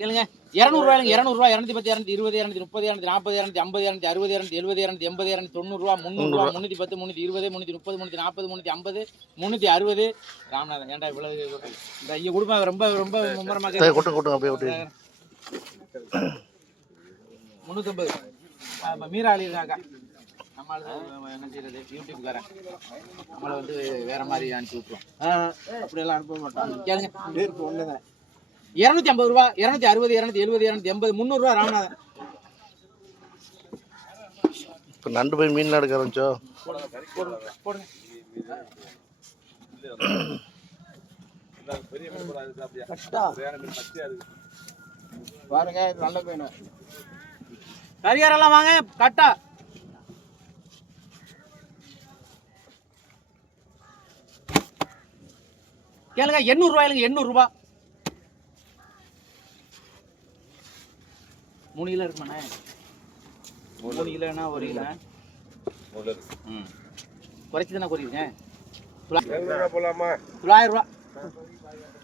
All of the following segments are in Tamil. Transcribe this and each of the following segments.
கேளுங்க. இரநூறுவா இரநூறுவா இரநூத்தி பத்து இரநூத்தி இருபது இரநூத்தி முப்பது இரநூத்தி நாற்பது இரநூத்தி ஐம்பது இரநூத்தி அறுபது இரநூத்தி எழுபது இரநூத்தி எண்பது இரநூத்தி தொண்ணூறுவா முந்நூறுவா. முந்நூற்றி பத்து முந்நூற்றி இருபது முந்நூற்றி முப்பது முந்நூற்றி நாற்பது முந்நூற்றி ஐம்பது முந்நூற்றி அறுபது ராமநாதன் ஏன்டா இவ்வளவு இந்த ஐயா குடும்பம் ரொம்ப ரொம்ப மும்முரமாக சரி கொட்டுங்க கொட்டுங்க அப்படியே விட்டு முந்நூற்றம்பது மீரா அலி இருக்காக்கா? நம்மளால என்ன செய்யறது யூடியூப்காரன். நம்மளை வந்து வேற மாதிரி அனுப்பிச்சி விட்டுருவோம் அப்படியெல்லாம் அனுப்ப மாட்டாங்க கேளுங்க. ஒண்ணுதான் இரநூத்தி ஐம்பது ரூபா இரநூத்தி அறுபது இரநூத்தி எழுபது இரநூத்தி எண்பது முந்நூறுரூவா ராமநாதன். இப்போ நண்டு போய் மீன் எடுக்க ஆரம்பிச்சோ பாருங்க நல்ல மீன். கரியாரெல்லாம் வாங்க கட்டா. கேளுங்க எண்ணூறு ரூபாயிலுங்க எண்ணூறு ரூபாய் மூணு கிலோ இருக்குமாண்ணே மூணு கிலோனா ஒரு கிலோ ம் குறைச்சி தானே குறையுங்க தொள்ளாயிரம் ரூபா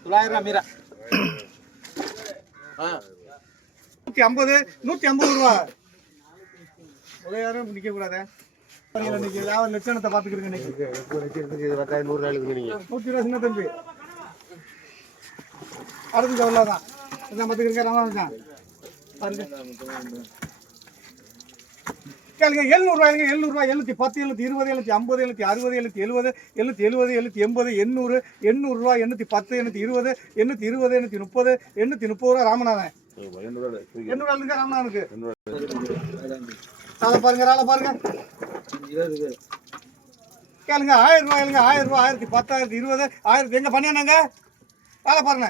தொள்ளாயிரம் ரூபா மீரா நூத்தி ஐம்பது நூத்தி ஐம்பது ரூபா ஒரே யாரும் நிக்க கூடாது இன்னைக்கு லாபம் லட்சணத்தை பாத்துக்கிறீங்க இன்னைக்கு நூறு நாளுக்கு நீங்க நூத்தி இருபது சின்ன தம்பி அடுத்து அவ்வளோதான் இதான் பார்த்துக்கிறீங்க? ராமராஜன் பாருங்க. கேளுங்க எழுநூறுவா எழுங்க எழுநூறுவா எழுநூற்றி பத்து எழுநூற்றி இருபது எழுநூத்தி ஐம்பது எழுநூற்றி அறுபது எழுநூத்தி எழுபது எழுநூத்தி எழுபது எழுநூற்றி எண்பது எண்ணூறு எண்ணூறுரூவா எண்ணூற்றி பத்து எண்ணூற்றி இருபது எண்ணூற்றி இருபது எண்ணூற்றி முப்பது எண்ணூற்றி முப்பது ரூபா ராமநாதன். எண்ணூறு ஆளுங்க ராமநாதனுக்கு. ராளை பாருங்க ராலை பாருங்க. கேளுங்க ஆயிரம் ரூபாய் எழுங்க ஆயிரம் ரூபா ஆயிரத்தி பத்தாயிரத்தி இருபது ஆயிரத்தி எங்கே பண்ணியானாங்க? வேலை பாருங்க.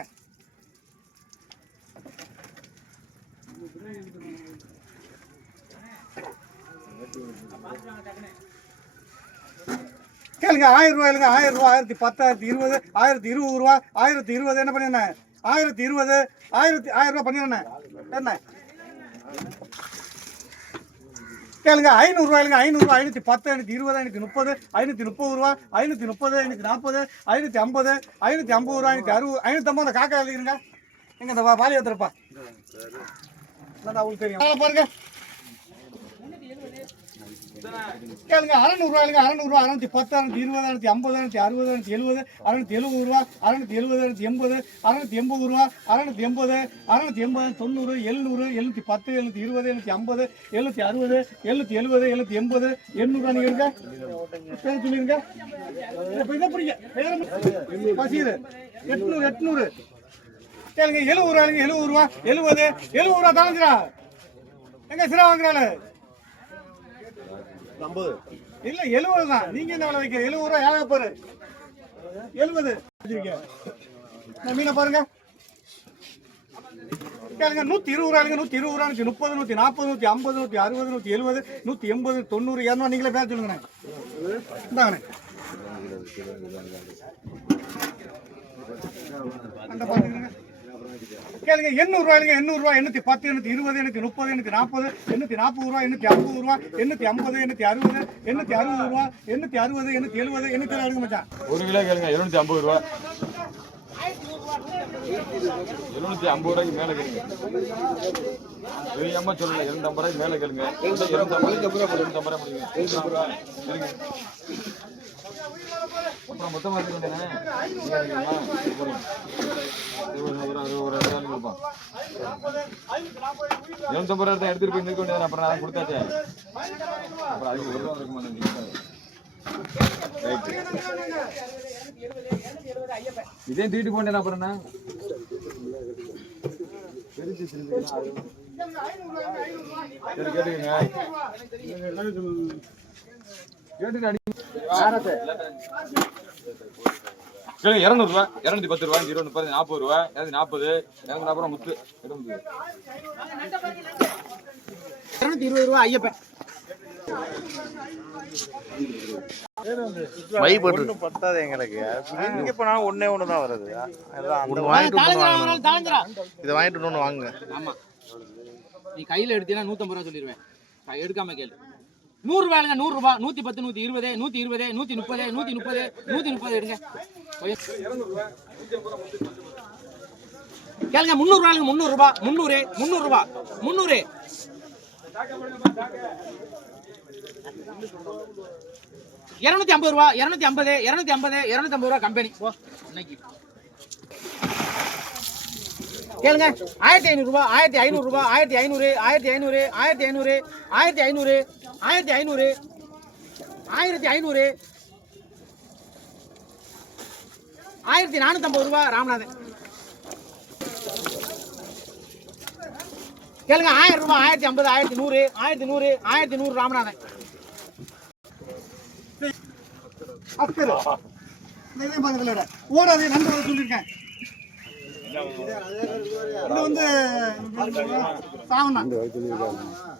கேளுங்க ஆயிரம் ரூபாய் இல்லைங்க ஆயிரம் ரூபாய் ஆயிரத்தி பத்தாயிரத்தி இருபது ஆயிரத்தி இருபது ரூபா ஆயிரத்தி இருபது என்ன பண்ணிருந்தேன் ஆயிரத்தி இருபது ஆயிரத்தி ஆயிரம் ரூபாய் பண்ணிருந்தேன் என்ன? கேளுங்க ஐநூறுரூவா இல்லைங்க ஐநூறுரூவா ஐநூற்றி பத்து ஐநூற்றி இருபது ஐநூற்றி முப்பது ஐநூற்றி முப்பது ரூபா ஐநூற்றி முப்பது ஐநூற்றி நாற்பது ஐநூற்றி ஐம்பது ஐநூற்றி ஐம்பது ரூபா ஐநூற்றி அறுபது ஐநூற்றி ஐம்பது காக்கா எழுதிருங்க. எங்க இந்த வா- வாலி வந்துருப்பா அவங்களுக்கு தெரியும். பாருங்க. கேளுங்க அறநூறுவா இல்லைங்க அறநூறுவா அறநூற்றி பத்து அறநூற்றி இருபது அறநூற்றி ஐம்பது அறநூற்றி அறுபது அறநூற்றி எழுபது அறநூற்றி எழுபது ரூபா அறநூற்றி எழுபது அறநூற்றி எண்பது அறநூற்றி எண்பது ரூபா அறநூற்றி எண்பது அறநூற்றி எண்பது தொண்ணூறு எழுநூறு எழுநூற்றி பத்து எழுநூற்றி இருபது எழுநூற்றி ஐம்பது எழுநூற்றி அறுபது எழுநூற்றி எழுபது எழுநூற்றி எண்பது எண்ணூறு நீங்க இருங்க. பேர் சொல்லிருங்க. இப்போ இதை பிடிங்க பேர் பசீர் எட்நூறு எட்நூறு. கேளுங்க எழுபது ரூபாய்ங்க எழுபது ரூபா. எழுபது எழுபது ரூபா தானஞ்சிரா எங்க சிரா இல்ல எழுபது தான். நீங்க என்ன விலை வைக்கிற எழுபது ரூபா ஏழை பாரு. எழுபது. மீனை பாருங்க. கேளுங்க நூத்தி இருபது ரூபாய்ங்க நூத்தி இருபது ரூபா நூத்தி முப்பது நூத்தி நாற்பது நூத்தி ஐம்பது நூத்தி அறுபது நூத்தி எழுபது நூத்தி எண்பது தொண்ணூறு இரநூறு நீங்களே பேர் சொல்லுங்க இந்தாங்கண்ணே. அந்த கேளுங்க எண்ணூறு ரூபாய்ங்க எண்ணூறு ரூபாய் எண்ணூத்தி பத்து எண்ணூத்தி இருபது எண்ணூத்தி முப்பது எண்ணூத்தி நாற்பது எண்ணூத்தி நாற்பது ரூபாய் எண்ணூத்தி ஐம்பது ரூபாய் எண்ணூத்தி ஐம்பது எண்ணூத்தி அறுபது எண்ணூத்தி அறுபது ரூபாய் எண்ணூத்தி அறுபது எண்ணூத்தி எழுபது எண்ணூத்தி அறுபது மச்சான். ஒரு கிலோ கேளுங்க எழுநூத்தி ஐம்பது ரூபா எழுநூத்தி ஐம்பது ரூபாய்க்கு மேல கேளுங்க. பெரியம்மா சொல்லல இரண்டு ஐம்பது ரூபாய்க்கு மேல கேளுங்க. எழுநூத்தி ஐம்பது எழுநூத்தி ஐம்பது ரூபாய் முடியுங்க சரிங்க அப்புறம் ஒரு இருக்கு தானே எழுநூத்தம்பது ரூபாய் எடுத்துட்டு போய் நிற்க வேண்டியது அப்புறம் நான் கொடுத்தாச்சே அப்புறம் அதுக்கு ஒரு ரூபா இதே தீட்டு போண்டேன் அப்புறம் என்ன கேட்டுக்கங்க கேளுங்க இரநூறுவா இரநூத்தி பத்து ரூபா இருபது முப்பது நாற்பது ரூபா இரநூத்தி நாற்பது இரநூத்தி நாற்பது ரூபா முத்து இரநூத்தி இருபது. ரூபா ஐயப்பன். பத்தாது எங்களுக்கு. இங்க ஒண்ணே தான் வருது. வாங்கிட்டு இதை வாங்கிட்டு ஒன்று வாங்குங்க. ஆமா. நீ கையில எடுத்தீங்கன்னா நூத்தம்பது ரூபா சொல்லிடுவேன் நான் எடுக்காம கேளு. நூறு ரூபாய்ங்க நூறு ரூபாய் நூத்தி பத்து நூத்தி இருபது நூத்தி இருபது நூத்தி முப்பது நூத்தி முப்பது நூத்தி முப்பது எடுங்க. கேளுங்க முந்நூறு ரூபாய்ங்க முந்நூறு ரூபாய் முந்நூறு முந்நூறு ரூபாய் முந்நூறு. இருநூத்தி ஐம்பது ரூபா இருநூத்தி ஐம்பது இருநூத்தி ஐம்பது இருநூத்தி ஐம்பது ரூபா கம்பெனி ஓ இன்னைக்கு. கேளுங்க ஆயிரத்தி ஐநூறுரூபா ஆயிரத்தி ஐநூறுரூபா ஆயிரத்தி ஐநூறு ஆயிரத்தி ஐநூறு ஆயிரத்தி ஐநூறு ஆயிரத்தி ஐநூறு ஆயிரத்தி ஐநூறு. ஆயிரத்தி ஐநூறு. ஆயிரத்தி நானூற்றம்பது ரூபா ராமநாதன். கேளுங்க ஆயிரம் ரூபாய் ஆயிரத்தி ஐம்பது ஆயிரத்தி நூறு ஆயிரத்தி நூறு ஆயிரத்தி நூறு ராமநாதன். ஓடாது நண்பர்கள் சொல்லியிருக்கேன். இது வந்து சாவனா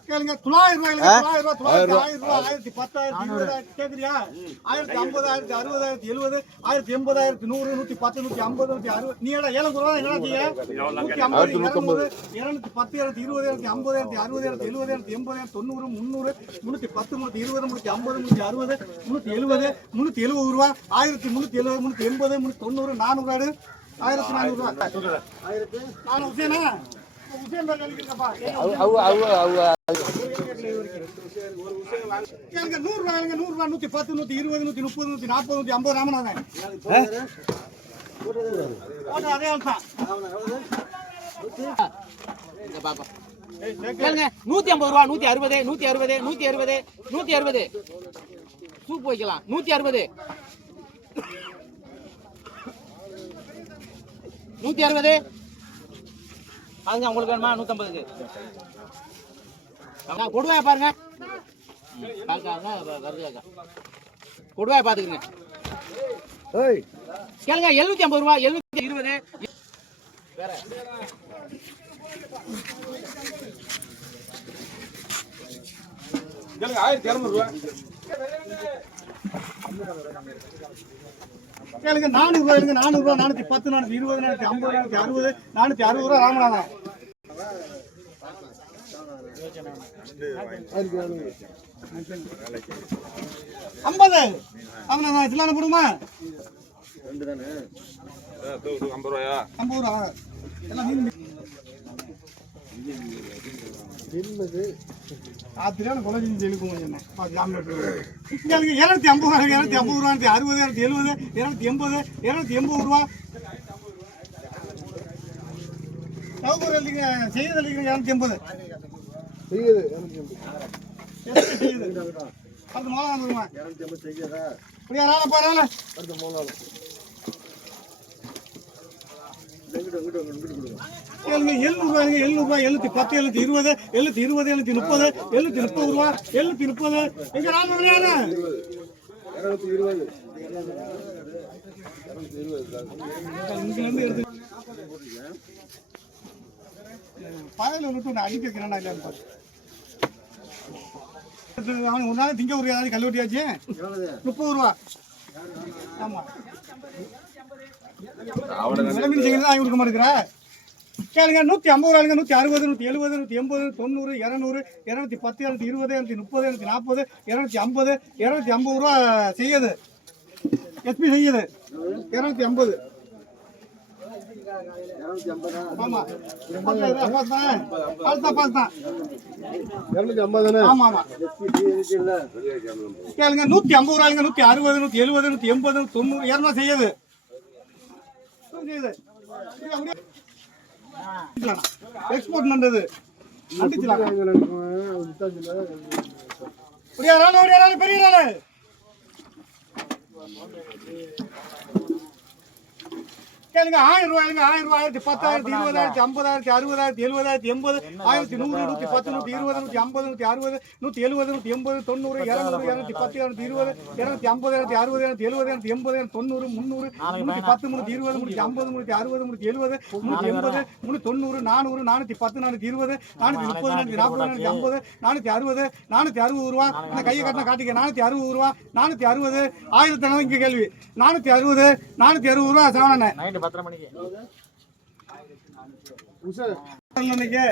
கேளுங்க தொள்ளாயிரம் ரூபாய் தொள்ளாயிரம் ரூபாய் தொள்ளாயிரத்தி ஆயிரம் ரூபாய் ஆயிரத்தி பத்தாயிரத்தி இருபதாயிரத்தி கேக்குறியா? ஆயிரத்தி ஐம்பது ஆயிரத்தி அறுபது ஆயிரத்தி எழுபது ஆயிரத்தி எண்பது ஆயிரத்தி நூறு நூத்தி பத்து நூத்தி ஐம்பது நூத்தி அறுபது. நீ ஏடா ஏழு ரூபாய் என்ன செய்ய? நூத்தி ஐம்பது இருநூறு இருநூத்தி பத்து இருநூத்தி இருபது இருநூத்தி ஐம்பது இருநூத்தி அறுபது இருநூத்தி எழுபது இருநூத்தி எண்பது இருநூத்தி தொண்ணூறு முந்நூறு முன்னூத்தி பத்து முன்னூத்தி இருபது முன்னூத்தி ஐம்பது முன்னூத்தி அறுபது முன்னூத்தி எழுபது முன்னூத்தி எழுபது ரூபா ஆயிரத்தி முன்னூத்தி எழுபது முன்னூத்தி எண்பது முன்னூத்தி தொண்ணூறு நானூறு ஆயிரத்தி நானூறு ரூபா. நானூறு உசேனா உசேன் பேர் நூறு ரூபாய் நூறு ரூபாய் நூத்தி பத்து நூத்தி இருபது நூத்தி முப்பது நூத்தி நாற்பது நூத்தி ஐம்பது ராமநாதன் அதே ஆள் நூத்தி ஐம்பது ரூபா நூத்தி அறுபது நூத்தி அறுபது நூத்தி அறுபது நூத்தி அறுபது சூப் வைக்கலாம் நூத்தி அறுபது நூத்தி அறுபது பாருங்க உங்களுக்கு வேணுமா? நூத்தம்பதுக்கு. அக்கா, கொடுவாய பாருங்க. கொடுவாய பாத்துக்கங்க கேளுங்க எழுநூத்தி ஐம்பது ரூபா எழுநூத்தி இருபது. கேளுங்க ஆயிரத்தி இரநூறு கேளுங்க நானூறு ரூபாய் கேளுங்க நானூறு ரூபாய் நானூத்தி பத்து நானூத்தி இருபது நானூத்தி ஐம்பது நானூத்தி அறுபது நானூத்தி அறுபது ரூபா ராமநாதன் ஐம்பது. ராமநாதன் சில்லான போடுமா? ஐம்பது ரூபாயா? ஐம்பது ரூபா. எல்லாம் மீன் ஆத்திரியான கொலை செஞ்சு எழுக்கும் இங்கே இரநூத்தி ஐம்பது ரூபா இரநூத்தி ஐம்பது ரூபா இரநூத்தி அறுபது இரநூத்தி எழுபது இரநூத்தி எண்பது இரநூத்தி எண்பது ரூபா. சவுகூர் இல்லைங்க செய்யுது இல்லைங்க இரநூத்தி எண்பது. செய்யுது அடுத்த மூணாம் வருமா இப்படியா ராணா பாரு கேளுங்க எழுநூறு ரூபாய்ங்க எழுநூறு ரூபாய் எழுநூத்தி பத்து எழுநூத்தி இருபது எழுநூத்தி இருபது எழுநூத்தி முப்பது எழுநூத்தி முப்பது ரூபா எழுநூத்தி முப்பது எங்க ராம விளையாடு இங்க இருந்து எடுத்து பயல விட்டு நான் அடிக்க வைக்கிறேன்னா இல்லையான்னு பாரு. அவனுக்கு ஒரு நாள் திங்க ஒரு ஏதாவது கல்லூரியாச்சு முப்பது ரூபா ஆமா கொடுக்க மாட்டேங்கிற. கேளுங்க நூற்றி ஐம்பது ரூபாய்ங்க நூற்றி அறுபது நூற்றி எழுபது நூற்றி எண்பது தொண்ணூறு இரநூறு இரநூத்தி பத்து இரநூத்தி இருபது இரநூத்தி முப்பது இரநூத்தி நாற்பது இரநூத்தி ஐம்பது இரநூத்தி ஐம்பது ரூபா செய்யுது. எஸ்பி செய்யுது. இரநூத்தி ஐம்பது. ஆமா. பாஸ் தான். பாஸ் தான் பாஸ் தான். ஆமா ஆமா. கேளுங்க நூற்றி ஐம்பது ரூபாய்ங்க நூற்றி அறுபது நூற்றி எழுபது நூற்றி எண்பது தொண்ணூறு இரநூறு செய்யுது. எக்ஸ்போர்ட் பண்றது அடிச்சுலாம் பெரிய கேளுங்க ஆயிரம் ரூபாய்ங்க ஆயிரம் ரூபாய் ஆயிரத்தி பத்தாயிரத்தி இருபதாயிரத்தி ஐம்பதாயிரத்தி அறுபதாயிரத்தி எழுபதாயிரத்தி எண்பது ஆயிரத்தி நூறு நூற்றி பத்து நூற்றி இருபது நூற்றி ஐம்பது நூற்றி அறுபது நூற்றி எழுபது நூற்றி எண்பது தொண்ணூறு இரநூறு இரநூத்தி பத்து இரநூத்தி இருபது இரநூத்தி ஐம்பது இரநூத்தி அறுபது இரநூத்தி எழுபது இரநூத்தி எண்பது தொண்ணூறு முந்நூறு முன்னூற்றி பத்து முன்னூற்றி இருபது முன்னூற்றி ஐம்பது முன்னூற்றி அறுபது முன்னூற்றி எழுபது முன்னூற்றி எண்பது முன்னூற்றி தொண்ணூறு நானூறு நானூற்றி பத்து நானூற்றி இருபது நானூற்றி முப்பது நானூற்றி நாற்பது நானூற்றி ஐம்பது நானூற்றி அறுபது நானூற்றி அறுபது ரூபா. அந்த கையை கட்டின காட்டிக்க நானூற்றி அறுபது ரூபா நானூற்றி அறுபது ஆயிரத்தி இங்கே கேள்வி. நானூற்றி அறுபது நானூற்றி அறுபது ரூபா நைட்டு பத்தரை மணிக்கு முன்னூறு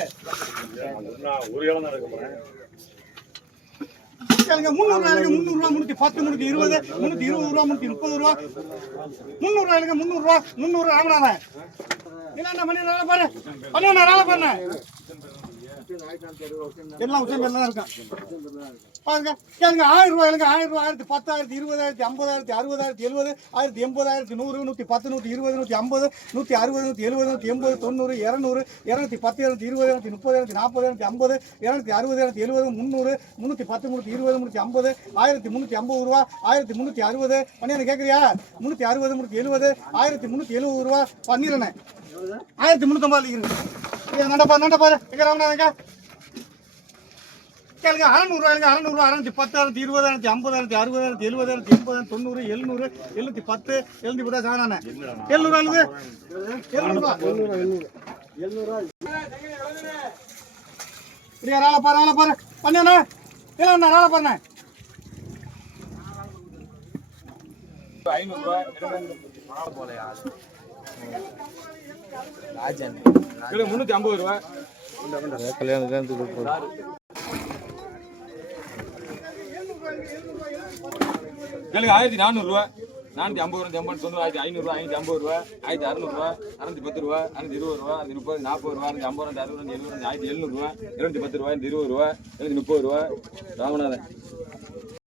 கேளுங்க முந்நூறு ரூபாய்க்கு முந்நூறு ரூபா முன்னூத்தி பத்து முன்னூத்தி இருபது முன்னூத்தி இருபது ரூபா முன்னூத்தி முப்பது ரூபா முந்நூறு ரூபாய்க்கு முன்னூறு ரூபா முந்நூறு ராமநாதன் என்ன பண்ணி நாளை பாரு பண்ண நாளை பண்ண எல்லாம் உச்சம் தான் இருக்கான் பாருங்க கேளுங்க ஆயிரம் ரூபாய்க்கு ஆயிரம் ரூபாய் ஆயிரத்தி பத்தாயிரத்தி இருபதாயிரத்தி ஐம்பதாயிரத்தி அறுபதாயிரத்தி எழுபது ஆயிரத்தி எண்பதாயிரத்தி நூறு நூற்றி பத்து நூற்றி இருபது நூற்றி ஐம்பது நூற்றி அறுபது நூற்றி எழுபது நூற்றி எண்பது தொண்ணூறு இரநூறு இரநூத்தி பத்து இரநூத்தி இருபது இரநூத்தி முப்பது இரநூத்தி நாற்பது இரநூத்தி ஐம்பது இரநூத்தி அறுபது இரநூத்தி எழுபது முந்நூறு முந்நூற்றி பத்து முந்நூற்றி இருபது முந்நூற்றி ஐம்பது ஆயிரத்தி முந்நூற்றி ஐம்பது ரூபா ஆயிரத்தி முந்நூற்றி அறுபது. பண்ணியான கேட்குறியா முந்நூற்றி அறுபது முந்நூற்றி எழுபது ஆயிரத்தி முந்நூற்றி எழுபது ரூபா பண்ணிடுறேன் ஆயிரத்தி முந்நூற்றம்பது நண்டப்பா நண்டப்பா எங்கே ராமநாதங்க கேளுங்க அறநூறுவாயிலுங்க அறநூறுவா அறநூத்தி பத்தாயிரத்தி இருபதாயிரத்தி ஐம்பதாயிரத்தி அறுபதாயிரத்தி எழுபதாயிரத்தி எண்பதாயிரத்தி தொண்ணூறு எழுநூறு எழுநூத்தி பத்து எழுநூத்தி பத்தா சாதாரண எழுநூறு எழுநூறு. எழுநூறுவா இப்படியா ராள பாரு ராள பாரு. பண்ணா இல்ல ராள பாருண்ணே. ஐநூறு ரூபாய் கிலோ முந்நூற்றி ஐம்பது ரூபாய். கல்யாணத்துக்கு கேளுங்க ஆயிரத்தி நானூறு ரூபாய். நானூத்தி ஐம்பது ரூபா எண்பது தொண்ணூறு ஆயிரத்தி ஐநூறு ரூபாய் ஐம்பது ரூபா ஆயிரத்தி அறுநூறு அறுநூத்தி பத்து ரூபாய் அறுநூத்தி இருபது ரூபா அறுநூத்தி முப்பது நாற்பது ரூபா அறுநூத்தி ஐம்பது ரூபாய் அறுபது எழுபது ஆயிரத்தி எழுநூறுவா இருபத்தி இருநூத்தி பத்து ரூபா இருநூத்தி இருபது ரூபா இருநூத்தி முப்பது ரூபா ராமநாதன்.